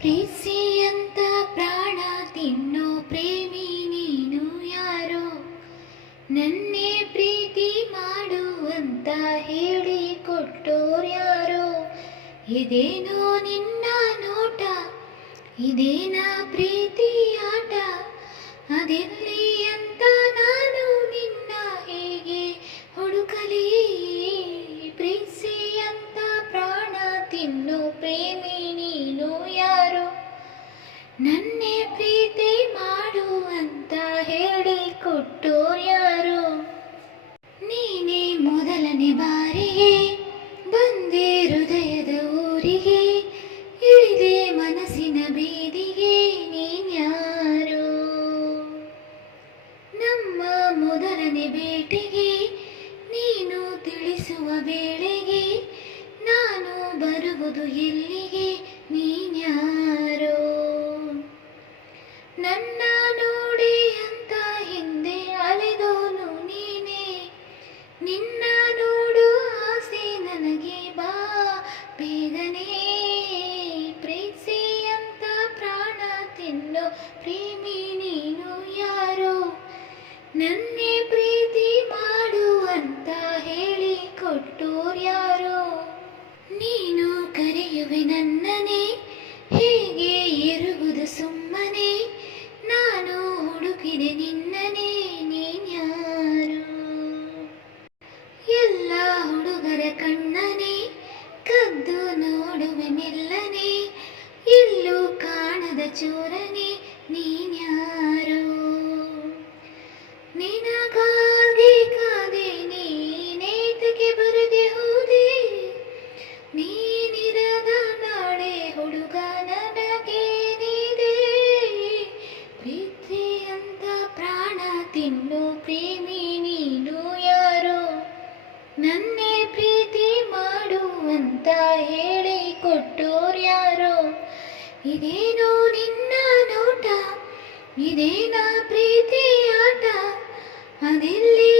ಪ್ರೀತಿ ಅಂತ ಪ್ರಾಣ ತಿನ್ನೋ ಪ್ರೇಮಿ ನೀನು ಯಾರೋ, ನನ್ನೇ ಪ್ರೀತಿ ಮಾಡು ಅಂತ ಹೇಳಿ ಕೊಟ್ಟೋರ್ಯಾರೋ. ಇದೇನೋ ನಿನ್ನ ನೋಟ, ಇದೇನಾ ಪ್ರೀತಿ ಆಟ, ಅದೆಲ್ಲಿ ಅಂತ ನಾನು ನಿನ್ನ ಹೇಗೆ ಹುಡುಕಲಿ. ಪ್ರೀತಿ ಅಂತ ಪ್ರಾಣ ತಿನ್ನೋ ಪ್ರೇಮಿ ನೀನು ಯಾರೋ, ನನ್ನೇ ಪ್ರೀತಿ ಮಾಡು ಅಂತ ಹೇಳಿ ಕೊಟ್ಟೋರ್ಯಾರೋ. ನೀನೇ ಮೊದಲನೇ ಬಾರಿಗೆ ಬಂದೆ ಹೃದಯದ ಊರಿಗೆ, ಇಳಿದೆ ಮನಸ್ಸಿನ ಬೀದಿಗೆ ನೀನ್ಯಾರೋ. ನಮ್ಮ ಮೊದಲನೇ ಭೇಟಿಗೆ ನೀನು ತಿಳಿಸುವ ವೇಳೆಗೆ ನಾನು ಬರುವುದು ಎಲ್ಲಿಗೆ, ನೀನ್ಯಾರೋ. ನನ್ನ ನೋಡಿ ಅಂತ ಹಿಂದೆ ಅಲೆದೋನು ನೀನೇ, ನಿನ್ನ ನೋಡು ಆಸೆ ನನಗೆ ಬಾ ಬೇಗನೆ. ಪ್ರೀತಿ ಅಂತ ಪ್ರಾಣ ತಿನ್ನೋ ಪ್ರೇಮಿ ನೀನು ಯಾರೋ, ನನ್ನೇ ಪ್ರೀತಿ ಮಾಡು ಅಂತ ಹೇಳಿ ಕೊಟ್ಟೋರ್ಯಾರೋ. ನೀನು ಕರೆಯುವೆ ನನ್ನನೇ, ಹೇಗೆ ಇರುವುದು ಸುಮ್ಮನೆ, ನಾನು ಹುಡುಕಿದೆ ನಿನ್ನನೇ, ನೀನ್ಯಾರೋ. ಎಲ್ಲ ಹುಡುಗರ ಕಣ್ಣನೆ ಕದ್ದು ನೋಡುವೆ ಮೆಲ್ಲನೆ, ಎಲ್ಲೂ ಕಾಣದ ಚೋರನೆ, ನೀನ್ಯಾರೋ. ನಿನಗಾಗಿ ಕಾದೆ ನೀನೇತಕ್ಕೆ ಬರದೆ ಹೋದೆ, ನೀನಿರದ ನಾಳೆ ಹುಡುಗ ನನಗೇನಿದೆ. ಪ್ರೀತಿ ಅಂತ ಪ್ರಾಣ ತಿನ್ನು ಪ್ರೇಮಿ ನೀನು ಯಾರೋ, ನನ್ನೇ ಪ್ರೀತಿ ಮಾಡು ಅಂತ ಹೇಳಿ ಕೊಟ್ಟೋರ್ಯಾರೋ. ಇದೇನೋ ನಿನ್ನ ನೋಟ, ಇದೇನಾ ಪ್ರೀತಿ ಆಟ, ಅದೆಲ್ಲಿ